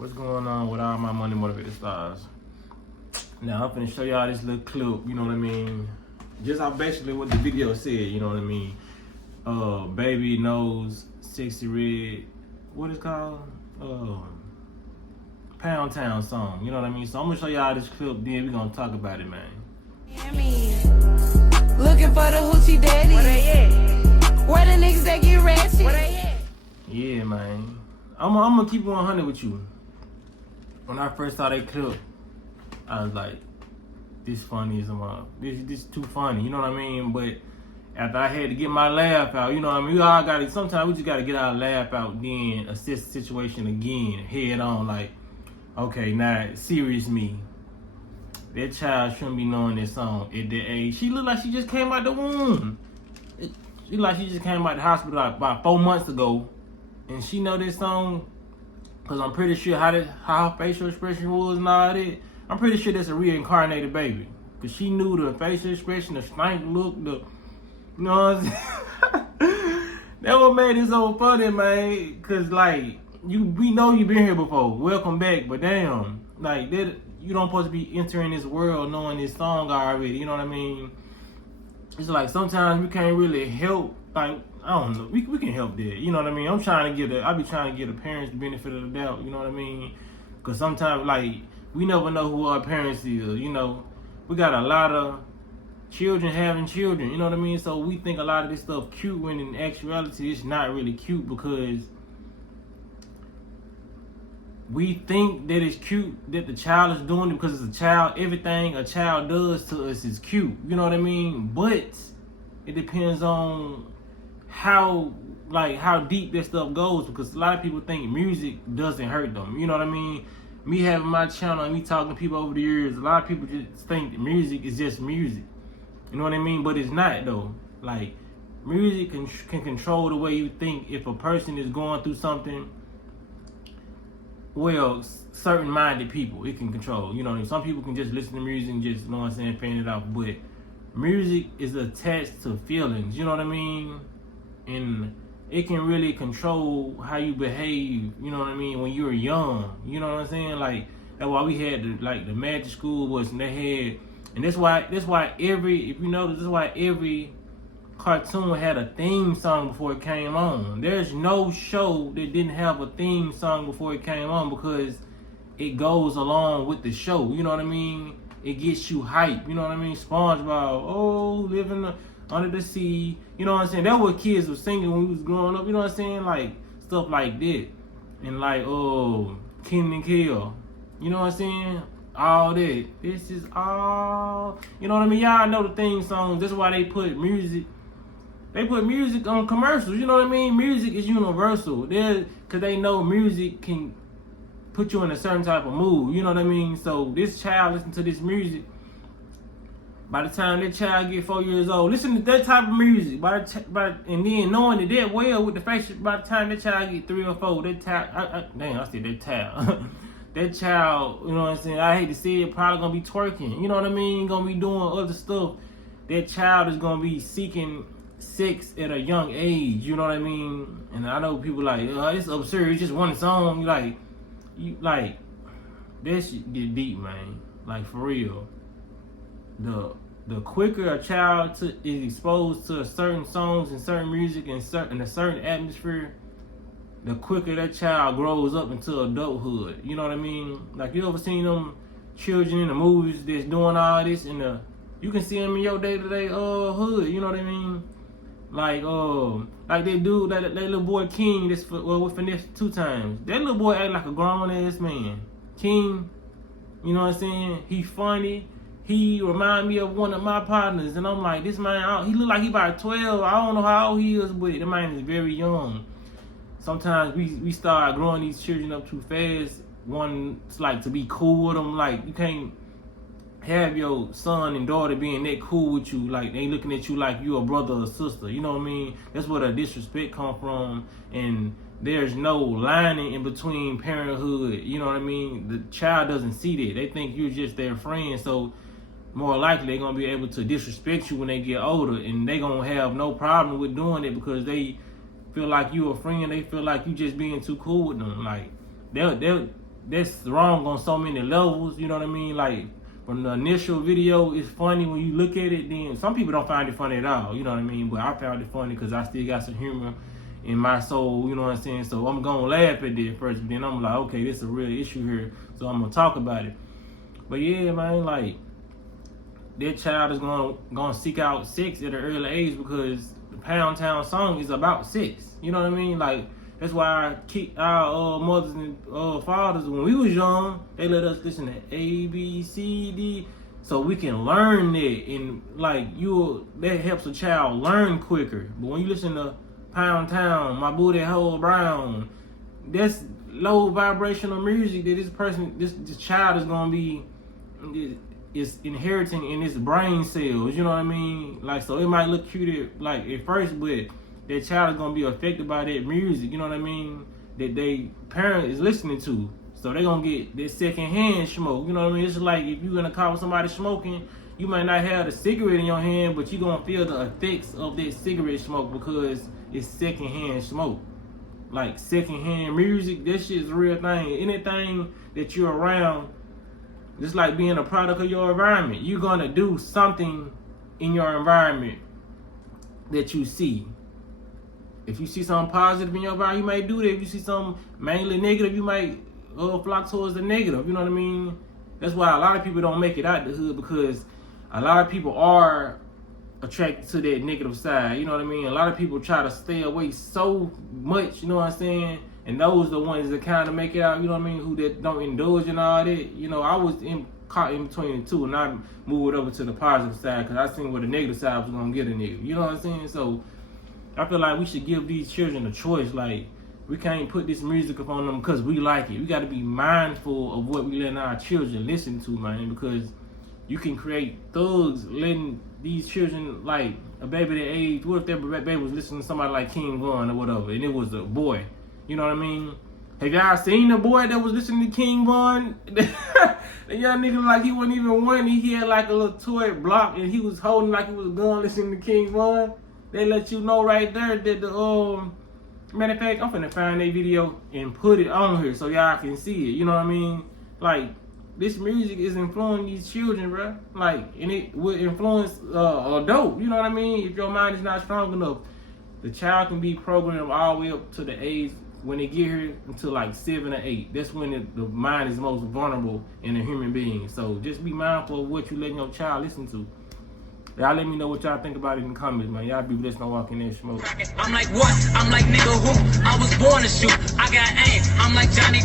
What's going on with all my money motivated stars? Now I'm finna show y'all this little clip, you know what I mean? Just how basically what the video said, you know what I mean? Baby knows Sexy Red, what is it called? Pound Town song, you know what I mean? So I'm gonna show y'all this clip, then we gonna talk about it, man. Looking for the hoochie daddy. Where they at? Where the niggas that get ratchet? Where they at? Yeah, man. I'm gonna keep it 100 with you. When I first saw that clip, I was like, this funny as a mother. This too funny, you know what I mean? But after I had to get my laugh out, you know what I mean? We all gotta, sometimes we just gotta get our laugh out, then assess the situation again, head on, like, okay, now, serious me. That child shouldn't be knowing this song at that age. She look like she just came out the womb. She look like she just came out the hospital like about 4 months ago. And she know this song, because I'm pretty sure how her facial expression was and all that. I'm pretty sure that's a reincarnated baby. Because she knew the facial expression, the stank look, you know what I'm saying? That what made it so funny, man. Because, like, we know you've been here before. Welcome back. But damn, like, that, you don't supposed to be entering this world knowing this song already. You know what I mean? It's like sometimes we can't really help, like, I don't know. We can help that. You know what I mean? I be trying to give the parents the benefit of the doubt. You know what I mean? Because sometimes, like, we never know who our parents is. You know, we got a lot of children having children. You know what I mean? So we think a lot of this stuff cute when in actuality it's not really cute, because we think that it's cute that the child is doing it because it's a child. Everything a child does to us is cute. You know what I mean? But it depends on how deep that stuff goes, because a lot of people think music doesn't hurt them. You know what I mean? Me having my channel and me talking to people over the years, a lot of people just think that music is just music. You know what I mean? But it's not, though. Like, music can control the way you think. If a person is going through something, well, certain minded people, it can control. You know what I mean? Some people can just listen to music and just, you know what I'm saying, fan it off. But music is attached to feelings. You know what I mean? And it can really control how you behave, you know what I mean, when you're young. You know what I'm saying? Like, that's why we had the magic school was, and they had, and that's why every, if you notice, that's why every cartoon had a theme song before it came on. There's no show that didn't have a theme song before it came on, because it goes along with the show. You know what I mean? It gets you hype. You know what I mean? SpongeBob, oh, living under the sea. You know what I'm saying? That's what kids were singing when we was growing up. You know what I'm saying? Like, stuff like that. And like, Ken and Kel. You know what I'm saying? All that. This is all, you know what I mean? Y'all know the theme songs. That's why they put music. They put music on commercials. You know what I mean? Music is universal. Because they know music can put you in a certain type of mood. You know what I mean? So this child listen to this music. By the time that child get 4 years old, listen to that type of music. And then knowing that well with the face, by the time that child get 3 or 4, that child, I said that child. That child, you know what I'm saying? I hate to say it, probably gonna be twerking. You know what I mean? Gonna be doing other stuff. That child is gonna be seeking sex at a young age. You know what I mean? And I know people like, it's absurd. It's just one song. That shit get deep, man. Like, for real. The quicker a child is exposed to certain songs and certain music and a certain atmosphere, the quicker that child grows up into adulthood. You know what I mean? Like, you ever seen them children in the movies that's doing all this, and you can see them in your day-to-day hood. You know what I mean? Like they do that little boy King with Finesse 2 times. That little boy act like a grown ass man. King, you know what I'm saying? He funny. He remind me of one of my partners, and I'm like, this man, he look like he about 12. I don't know how old he is, but the man is very young. Sometimes we start growing these children up too fast. One's like to be cool with them. Like, you can't have your son and daughter being that cool with you, like they looking at you like you a brother or sister. You know what I mean? That's where the disrespect come from, and there's no lining in between parenthood. You know what I mean? The child doesn't see that. They think you're just their friend, so more likely they're gonna be able to disrespect you when they get older, and they gonna have no problem with doing it because they feel like you a friend. They feel like you just being too cool with them. Like, they'll that's wrong on so many levels. You know what I mean? Like from the initial video, it's funny when you look at it. Then some people don't find it funny at all. You know what I mean? But I found it funny because I still got some humor in my soul. You know what I'm saying? So I'm gonna laugh at this first, but then I'm like, okay, this is a real issue here, so I'm gonna talk about it. But yeah, man, like that child is gonna seek out sex at an early age because the Pound Town song is about sex. You know what I mean? Like that's why our mothers and fathers, when we was young, they let us listen to A, B, C, D, so we can learn that, and like that helps a child learn quicker. But when you listen to Pound Town, My Booty Hole Brown, that's low vibrational music that this child is gonna be is inheriting in his brain cells. You know what I mean? Like, so it might look cute at first, but that child is gonna be affected by that music. You know what I mean? That they parent is listening to, so they gonna get that secondhand smoke. You know what I mean? It's like if you're gonna call somebody smoking, you might not have the cigarette in your hand, but you're gonna feel the effects of that cigarette smoke because it's secondhand smoke. Like secondhand music, that shit's a real thing. Anything that you're around, just like being a product of your environment, you're gonna do something in your environment that you see. If you see something positive in your environment, you might do that. If you see something mainly negative, you might flock towards the negative. You know what I mean? That's why a lot of people don't make it out the hood, because a lot of people are attracted to that negative side. You know what I mean? A lot of people try to stay away so much, you know what I'm saying? And those are the ones that kind of make it out, you know what I mean, who that don't indulge in all that. You know, I was caught in between the two, and I moved over to the positive side because I seen where the negative side was going to get a nigga. You know what I'm saying? So I feel like we should give these children a choice. Like, we can't put this music up on them because we like it. We got to be mindful of what we letting our children listen to, man, because you can create thugs letting these children, like a baby that age, what if that baby was listening to somebody like King Von or whatever, and it was a boy? You know what I mean? Have y'all seen the boy that was listening to King Von? The young nigga, like, he wasn't even one. He had like a little toy block, and he was holding like it was a gun listening to King Von. They let you know right there that the matter of fact, I'm finna find that video and put it on here so y'all can see it. You know what I mean? Like, this music is influencing these children, bro. Like, and it will influence adult. You know what I mean? If your mind is not strong enough, the child can be programmed all the way up to the age when they get here until like 7 or 8. That's when the mind is most vulnerable in a human being. So just be mindful of what you letting your child listen to. Y'all let me know what y'all think about it in the comments, man. Y'all be blessed, don't walk in there smoke. I'm like, what? I'm like, nigga, who? I was born to shoot. I got aim. I'm like Johnny.